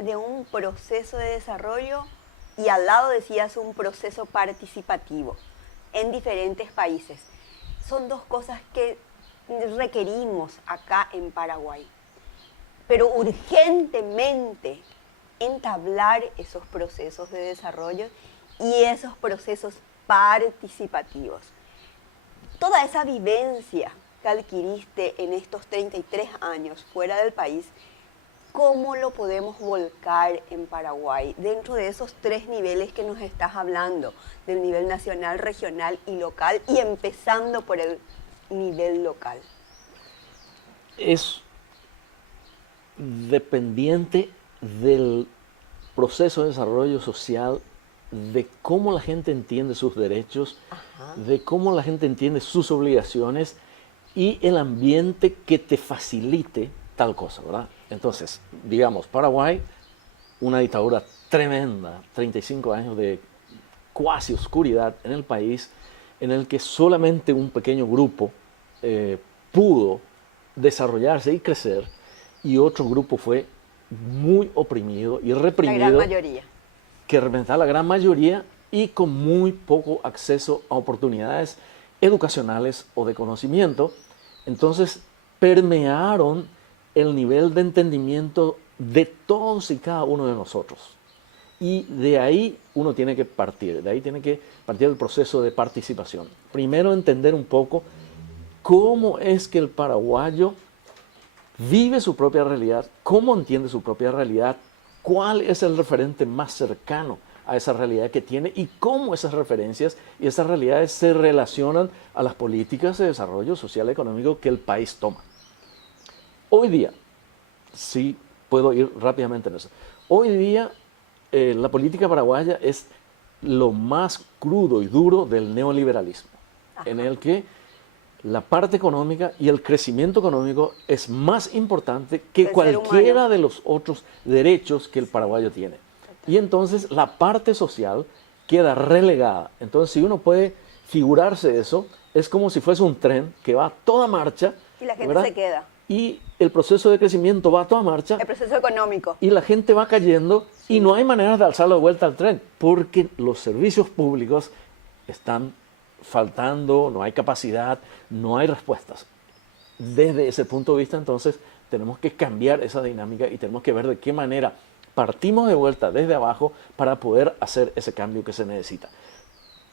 de un proceso de desarrollo y al lado decías un proceso participativo en diferentes países. Son dos cosas que requerimos acá en Paraguay, pero urgentemente entablar esos procesos de desarrollo y esos procesos participativos. Toda esa vivencia que adquiriste en estos 33 años fuera del país, ¿cómo lo podemos volcar en Paraguay dentro de esos tres niveles que nos estás hablando, del nivel nacional, regional y local, y empezando por el nivel local? Es dependiente del proceso de desarrollo social, de cómo la gente entiende sus derechos, de cómo la gente entiende sus obligaciones y el ambiente que te facilite tal cosa, ¿verdad? Entonces, digamos, Paraguay, una dictadura tremenda, 35 años de cuasi oscuridad en el país, en el que solamente un pequeño grupo pudo desarrollarse y crecer, y otro grupo fue muy oprimido y reprimido. La gran mayoría. Que representaba la gran mayoría y con muy poco acceso a oportunidades educacionales o de conocimiento. Entonces permearon el nivel de entendimiento de todos y cada uno de nosotros. Y de ahí uno tiene que partir, de ahí tiene que partir el proceso de participación. Primero entender un poco cómo es que el paraguayo vive su propia realidad, cómo entiende su propia realidad, cuál es el referente más cercano a esa realidad que tiene y cómo esas referencias y esas realidades se relacionan a las políticas de desarrollo social y económico que el país toma. Hoy día, sí puedo ir rápidamente en eso, hoy día la política paraguaya es lo más crudo y duro del neoliberalismo, en el que la parte económica y el crecimiento económico es más importante que cualquiera de los otros derechos que el paraguayo tiene. Y entonces la parte social queda relegada. Entonces, si uno puede figurarse eso, es como si fuese un tren que va a toda marcha. Y la gente, ¿verdad?, se queda. Y el proceso de crecimiento va a toda marcha. El proceso económico. Y la gente va cayendo, sí, y no hay manera de alzarlo de vuelta al tren, porque los servicios públicos están faltando, no hay capacidad, no hay respuestas. Desde ese punto de vista, entonces, tenemos que cambiar esa dinámica y tenemos que ver de qué manera partimos de vuelta desde abajo para poder hacer ese cambio que se necesita.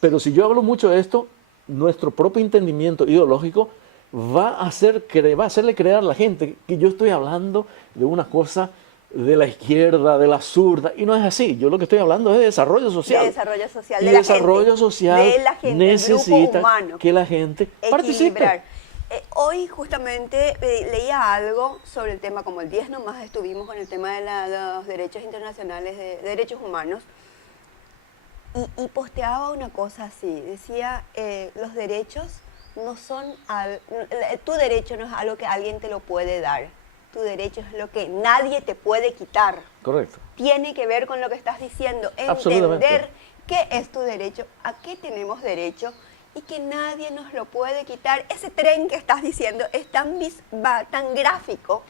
Pero si yo hablo mucho de esto, nuestro propio entendimiento ideológico va a hacerle creer a la gente que yo estoy hablando de una cosa de la izquierda, de la zurda, y no es así. Yo lo que estoy hablando es de desarrollo social. De desarrollo social. Y de la desarrollo gente, social de la gente, necesita humano, que la gente participe. Hoy justamente leía algo sobre el tema, como el 10 nomás estuvimos con el tema de los derechos internacionales, de derechos humanos, y posteaba una cosa así, decía, los derechos no son, tu derecho no es algo que alguien te lo puede dar. Tu derecho es lo que nadie te puede quitar. Correcto. Tiene que ver con lo que estás diciendo, entender qué es tu derecho, a qué tenemos derecho y que nadie nos lo puede quitar. Ese tren que estás diciendo es tan gráfico,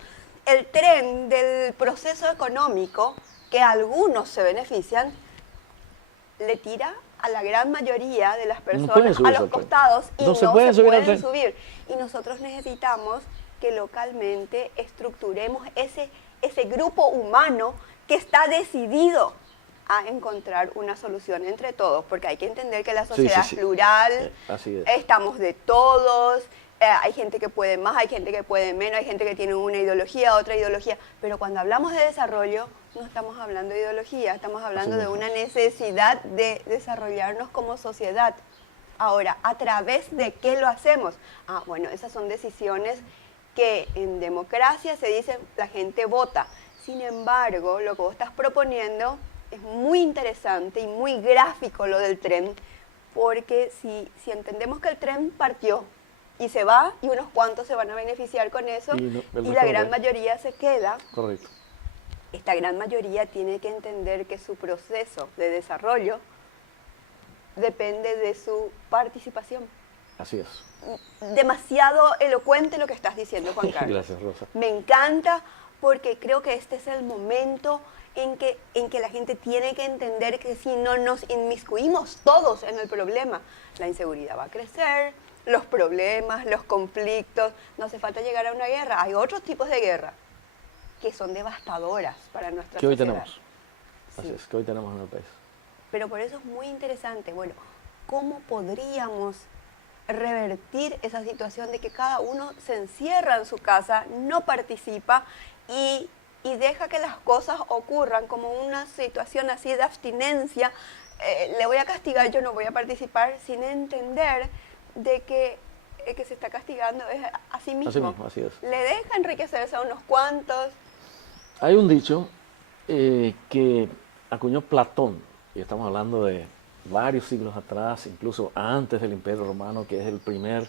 el tren del proceso económico que algunos se benefician, le tira a la gran mayoría de las personas a los costados y no se pueden subir. Y nosotros necesitamos que localmente estructuremos ese grupo humano que está decidido a encontrar una solución entre todos, porque hay que entender que la sociedad es plural, estamos de todos, hay gente que puede más, hay gente que puede menos, hay gente que tiene una ideología, otra ideología, pero cuando hablamos de desarrollo no estamos hablando de ideología, estamos hablando de una necesidad de desarrollarnos como sociedad. Ahora, ¿a través de qué lo hacemos? Bueno, esas son decisiones que en democracia se dice la gente vota. Sin embargo, lo que vos estás proponiendo es muy interesante y muy gráfico lo del tren, porque si entendemos que el tren partió y se va y unos cuantos se van a beneficiar con eso y la gran mayoría se queda, correcto, esta gran mayoría tiene que entender que su proceso de desarrollo depende de su participación. Así es. Demasiado elocuente lo que estás diciendo, Juan Carlos. Gracias, Rosa. Me encanta porque creo que este es el momento en que la gente tiene que entender que si no nos inmiscuimos todos en el problema, la inseguridad va a crecer, los problemas, los conflictos, no hace falta llegar a una guerra. Hay otros tipos de guerra que son devastadoras para nuestra que hoy sociedad. tenemos. Así es, que hoy tenemos en el país. Pero por eso es muy interesante, bueno, ¿cómo podríamos revertir esa situación de que cada uno se encierra en su casa, no participa y deja que las cosas ocurran como una situación así de abstinencia? Le voy a castigar, yo no voy a participar, sin entender de que el que se está castigando es a sí mismo. Así mismo, así es. Le deja enriquecerse a unos cuantos. Hay un dicho que acuñó Platón, y estamos hablando de varios siglos atrás, incluso antes del Imperio Romano, que es el primer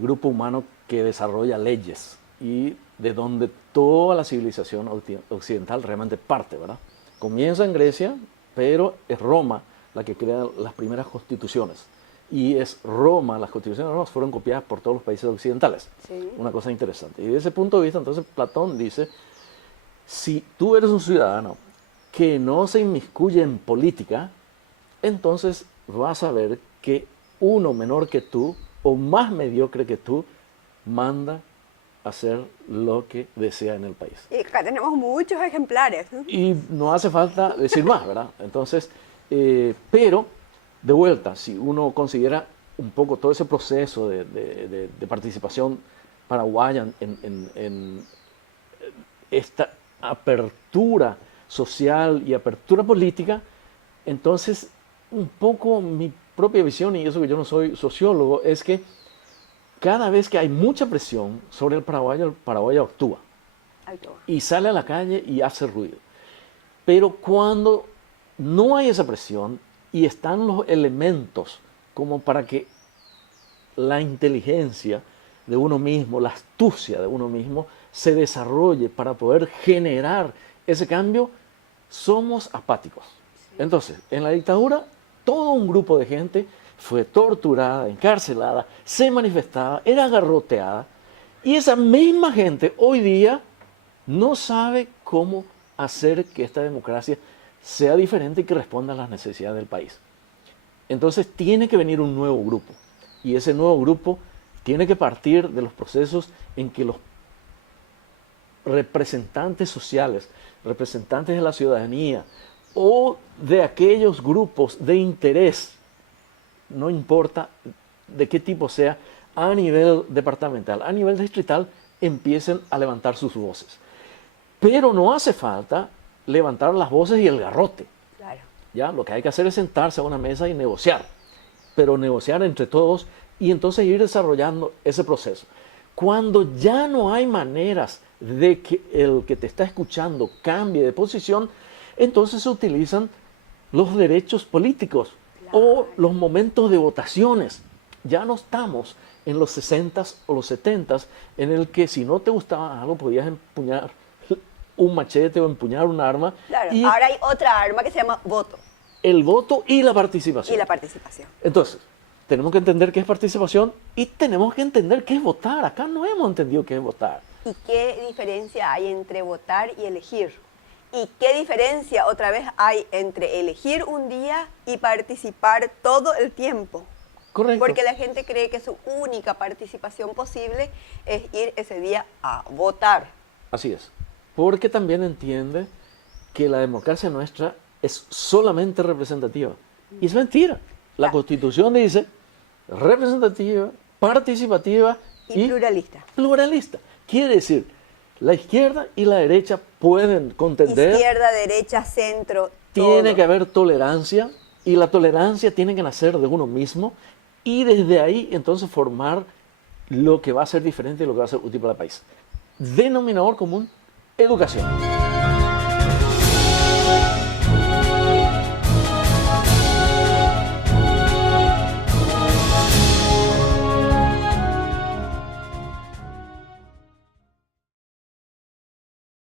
grupo humano que desarrolla leyes y de donde toda la civilización occidental realmente parte, ¿verdad? Comienza en Grecia, pero es Roma la que crea las primeras constituciones. Y es Roma, las constituciones de Roma fueron copiadas por todos los países occidentales. Sí. Una cosa interesante. Y desde ese punto de vista, entonces, Platón dice, si tú eres un ciudadano que no se inmiscuye en política, entonces vas a ver que uno menor que tú o más mediocre que tú manda a hacer lo que desea en el país. Y acá tenemos muchos ejemplares, ¿no? Y no hace falta decir más, ¿verdad? Entonces, pero de vuelta, si uno considera un poco todo ese proceso de participación paraguaya en esta apertura social y apertura política, entonces un poco mi propia visión, y eso que yo no soy sociólogo, es que cada vez que hay mucha presión sobre el paraguayo actúa. Y sale a la calle y hace ruido. Pero cuando no hay esa presión y están los elementos como para que la inteligencia de uno mismo, la astucia de uno mismo, se desarrolle para poder generar ese cambio, somos apáticos. Entonces, en la dictadura, todo un grupo de gente fue torturada, encarcelada, se manifestaba, era garroteada, y esa misma gente hoy día no sabe cómo hacer que esta democracia sea diferente y que responda a las necesidades del país. Entonces tiene que venir un nuevo grupo, y ese nuevo grupo tiene que partir de los procesos en que los representantes sociales, representantes de la ciudadanía o de aquellos grupos de interés, no importa de qué tipo sea, a nivel departamental, a nivel distrital, empiecen a levantar sus voces. Pero no hace falta levantar las voces y el garrote. Claro. ¿Ya? Lo que hay que hacer es sentarse a una mesa y negociar, pero negociar entre todos y entonces ir desarrollando ese proceso. Cuando ya no hay maneras de que el que te está escuchando cambie de posición, entonces se utilizan los derechos políticos. Claro. O los momentos de votaciones. Ya no estamos en los 60s o los 70s en el que si no te gustaba algo podías empuñar un machete o empuñar un arma. Claro, y ahora hay otra arma que se llama voto. El voto y la participación. Y la participación. Entonces, tenemos que entender qué es participación y tenemos que entender qué es votar. Acá no hemos entendido qué es votar. ¿Y qué diferencia hay entre votar y elegir? ¿Y qué diferencia otra vez hay entre elegir un día y participar todo el tiempo? Correcto. Porque la gente cree que su única participación posible es ir ese día a votar. Así es. Porque también entiende que la democracia nuestra es solamente representativa. Y es mentira. La Constitución dice representativa, participativa y pluralista. Pluralista. Quiere decir, la izquierda y la derecha pueden contender. Izquierda, derecha, centro, tiene todo. que haber tolerancia y la tolerancia tiene que nacer de uno mismo y desde ahí entonces formar lo que va a ser diferente y lo que va a ser útil para el país. Denominador común, educación.